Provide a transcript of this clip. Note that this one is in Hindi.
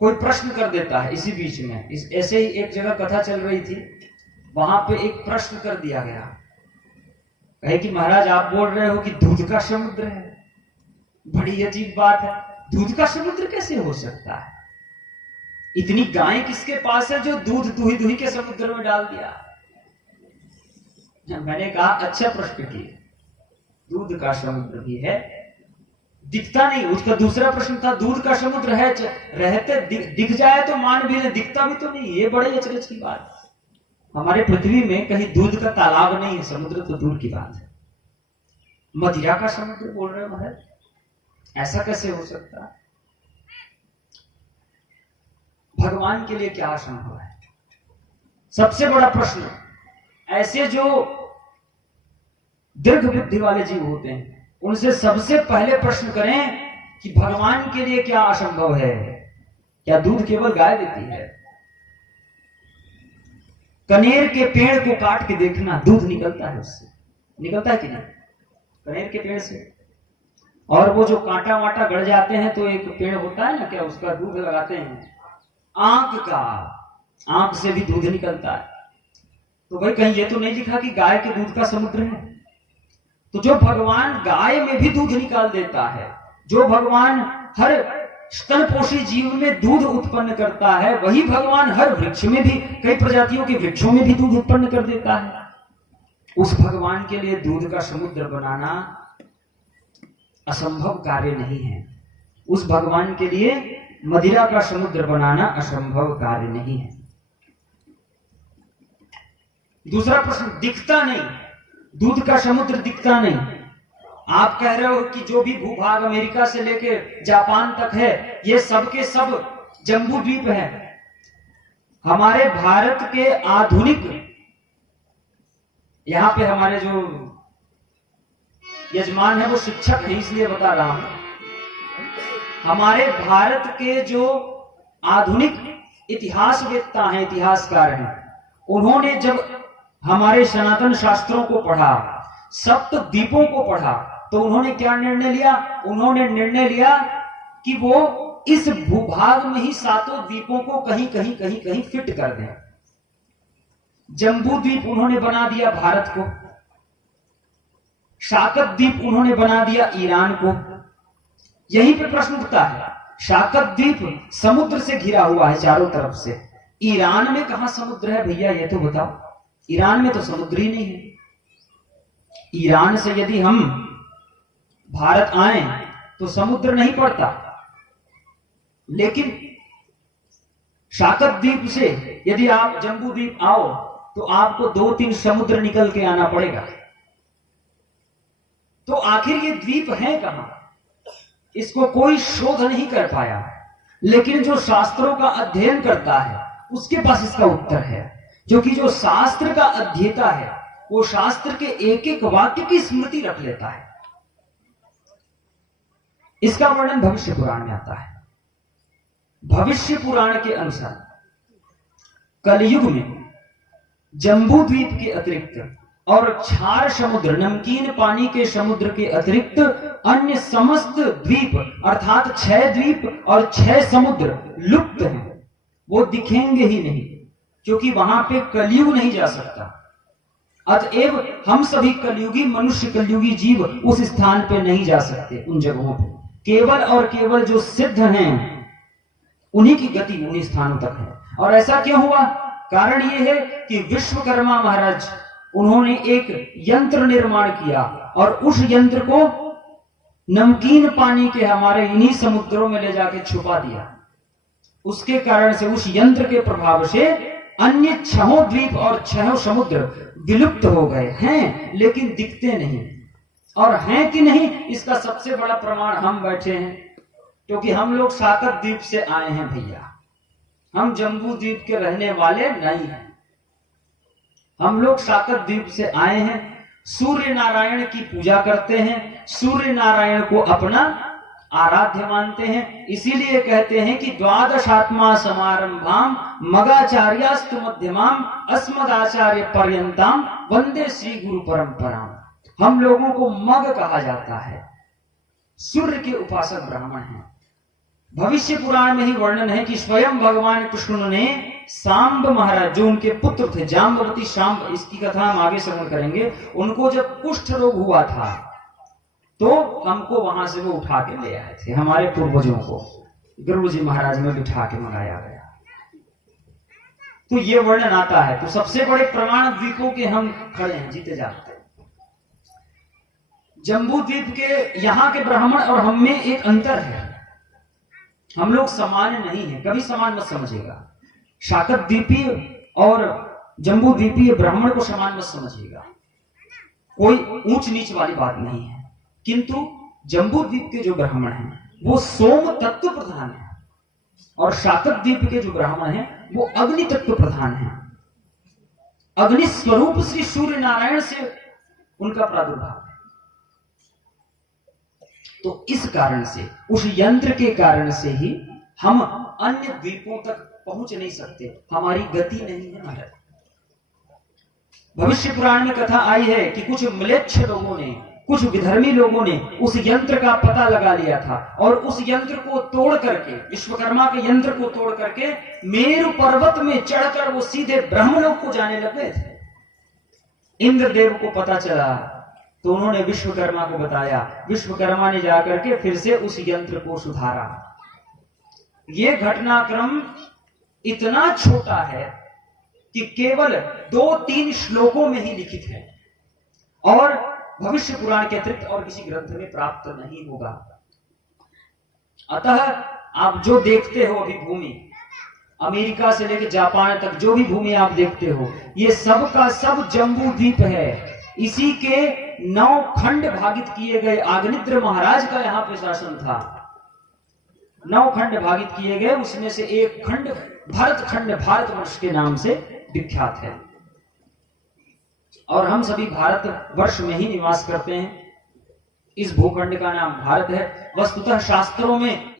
कोई प्रश्न कर देता है इसी बीच में। ऐसे ही एक जगह कथा चल रही थी, वहां पे एक प्रश्न कर दिया गया, कहे कि महाराज आप बोल रहे हो कि दूध का समुद्र है, बड़ी अजीब बात है, दूध का समुद्र कैसे हो सकता है? इतनी गायें किसके पास है जो दूध दुही दुही के समुद्र में डाल दिया? मैंने कहा अच्छा प्रश्न किए, दूध का समुद्र भी है, दिखता नहीं। उसका दूसरा प्रश्न था दूध का समुद्र है, रहते दिख जाए तो मान भी ले, दिखता भी तो नहीं। ये बड़े अचरज की बात है। हमारे पृथ्वी में कहीं दूध का तालाब नहीं है, समुद्र तो दूर की बात है। मदिरा का समुद्र बोल रहे हो महाराज, ऐसा कैसे हो सकता है? भगवान के लिए क्या असंभव है? सबसे बड़ा प्रश्न, ऐसे जो दीर्घ बुद्धि वाले जीव होते हैं उनसे सबसे पहले प्रश्न करें कि भगवान के लिए क्या असंभव है? क्या दूध केवल गाय देती है? कनेर के पेड़ को काट के देखना, दूध निकलता है उससे, निकलता है कि नहीं? कनेर के पेड़ से। और वो जो कांटा वाटा गड़ जाते हैं तो एक पेड़ होता है ना, क्या उसका दूध लगाते हैं, आंख का, आंख से भी दूध निकलता है। तो भाई कहीं ये तो नहीं लिखा कि गाय के दूध का समुद्र है? तो जो भगवान गाय में भी दूध निकाल देता है, जो भगवान हर स्तनपोषी जीव में दूध उत्पन्न करता है, वही भगवान हर वृक्ष में भी, कई प्रजातियों के वृक्षों में भी दूध उत्पन्न कर देता है। उस भगवान के लिए दूध का समुद्र बनाना असंभव कार्य नहीं है। उस भगवान के लिए मदिरा का समुद्र बनाना असंभव कार्य नहीं है। दूसरा प्रश्न, दिखता नहीं, दूध का समुद्र दिखता नहीं। आप कह रहे हो कि जो भी भूभाग अमेरिका से लेकर जापान तक है, ये सब के सब जम्बू द्वीप है। हमारे भारत के आधुनिक, यहां पे हमारे जो यजमान है वो शिक्षक है इसलिए बता रहा हूं, हमारे भारत के जो आधुनिक इतिहासवेत्ता हैं, इतिहासकार हैं, उन्होंने जब हमारे सनातन शास्त्रों को पढ़ा, सप्त द्वीपों को पढ़ा, तो उन्होंने क्या निर्णय लिया? उन्होंने निर्णय लिया कि वो इस भूभाग में ही सातों द्वीपों को कहीं कहीं कहीं कहीं फिट कर दें। जम्बू द्वीप उन्होंने बना दिया भारत को, शाकत द्वीप उन्होंने बना दिया ईरान को। यहीं पे प्रश्न उठता है, शाकत द्वीप समुद्र से घिरा हुआ है चारों तरफ से, ईरान में कहां समुद्र है भैया? ये तो बताओ। ईरान में तो समुद्र ही नहीं है। ईरान से यदि हम भारत आए तो समुद्र नहीं पड़ता, लेकिन शाकत द्वीप से यदि आप जम्बू द्वीप आओ तो आपको 2-3 समुद्र निकल के आना पड़ेगा। तो आखिर ये द्वीप है कहां? इसको कोई शोध नहीं कर पाया, लेकिन जो शास्त्रों का अध्ययन करता है उसके पास इसका उत्तर है। क्योंकि जो शास्त्र का अध्येता है वो शास्त्र के एक एक वाक्य की स्मृति रख लेता है। इसका वर्णन भविष्य पुराण में आता है। भविष्य पुराण के अनुसार कलयुग में जम्बू द्वीप के अतिरिक्त और क्षार समुद्र, नमकीन पानी के समुद्र के अतिरिक्त अन्य समस्त द्वीप अर्थात 6 द्वीप और 6 समुद्र लुप्त हैं, वो दिखेंगे ही नहीं, क्योंकि वहां पे कलयुग नहीं जा सकता। अतएव हम सभी कलयुगी मनुष्य, कलयुगी जीव उस स्थान पे नहीं जा सकते, उन जगहों पे। केवल और केवल जो सिद्ध हैं उन्हीं की गति उन्हीं स्थानों तक है। और ऐसा क्यों हुआ? कारण यह है कि विश्वकर्मा महाराज, उन्होंने एक यंत्र निर्माण किया और उस यंत्र को नमकीन पानी के हमारे इन्हीं समुद्रों में ले जाके छुपा दिया। उसके कारण से, उस यंत्र के प्रभाव से अन्य 6 द्वीप और 6 समुद्र विलुप्त हो गए हैं, लेकिन दिखते नहीं। और हैं कि नहीं, इसका सबसे बड़ा प्रमाण हम बैठे हैं, क्योंकि हम लोग शाकत द्वीप से आए हैं भैया, हम जम्बू द्वीप के रहने वाले नहीं हैं। हम लोग शाकत द्वीप से आए हैं, सूर्य नारायण की पूजा करते हैं, सूर्य नारायण को अपना आराध्य मानते हैं। इसीलिए कहते हैं कि द्वादशात्मा समारंभाम मगाचार्यास्तु मध्यमाम अस्मदाचार्य पर्यंताम वंदे श्री गुरु परंपराम। हम लोगों को मग कहा जाता है, सूर्य के उपासक ब्राह्मण हैं। भविष्य पुराण में ही वर्णन है कि स्वयं भगवान कृष्ण ने सांब महाराज, जो उनके पुत्र थे, जाम्बवती सांब, इसकी कथा हम आगे श्रवण करेंगे, उनको जब कुष्ठ रोग हुआ था तो हमको वहां से वो उठा के ले आए थे, हमारे पूर्वजों को गुरु जी महाराज में बिठा के मंगाया गया। तो ये वर्णन आता है। तो सबसे बड़े प्रमाण द्वीपों के हम खड़े हैं, जीते जागते। जम्बू द्वीप के यहाँ के ब्राह्मण और हम में एक अंतर है, हम लोग समान नहीं है, कभी समान मत समझिएगा। शाकत द्वीपीय और जम्बू द्वीपीय ब्राह्मण को समान मत समझिएगा, कोई ऊंच नीच वाली बात नहीं है। किंतु जम्बू द्वीप के जो ब्राह्मण हैं वो सोम तत्व प्रधान है, और शाकत द्वीप के जो ब्राह्मण हैं वो अग्नि तत्व प्रधान है। अग्नि स्वरूप श्री सूर्य नारायण से उनका प्रादुर्भाव है। तो इस कारण से, उस यंत्र के कारण से ही हम अन्य द्वीपों तक पहुंच नहीं सकते, हमारी गति नहीं है महाराज। भविष्य पुराण में कथा आई है कि कुछ म्लेच्छ लोगों ने, कुछ विधर्मी लोगों ने उस यंत्र का पता लगा लिया था, और उस यंत्र को तोड़ करके, विश्वकर्मा के यंत्र को तोड़ करके मेरु पर्वत में चढ़कर वो सीधे ब्रह्मलोक को जाने लगे थे। इंद्रदेव को पता चला तो उन्होंने विश्वकर्मा को बताया, विश्वकर्मा ने जाकर के फिर से उस यंत्र को सुधारा। ये घटनाक्रम इतना छोटा है कि केवल 2-3 श्लोकों में ही लिखित है, और भविष्य पुराण के अतिरिक्त और किसी ग्रंथ में प्राप्त नहीं होगा। अतः आप जो देखते हो अभी भूमि, अमेरिका से लेकर जापान तक जो भी भूमि आप देखते हो, ये सब का सब जम्बू द्वीप है। इसी के 9 खंड भागित किए गए, आग्निद्र महाराज का यहाँ पे शासन था। 9 खंड भागित किए गए, उसमें से एक खंड भरत खंड भारतवर्ष के नाम से विख्यात है, और हम सभी भारत वर्ष में ही निवास करते हैं। इस भूखंड का नाम भारत है। वस्तुतः शास्त्रों में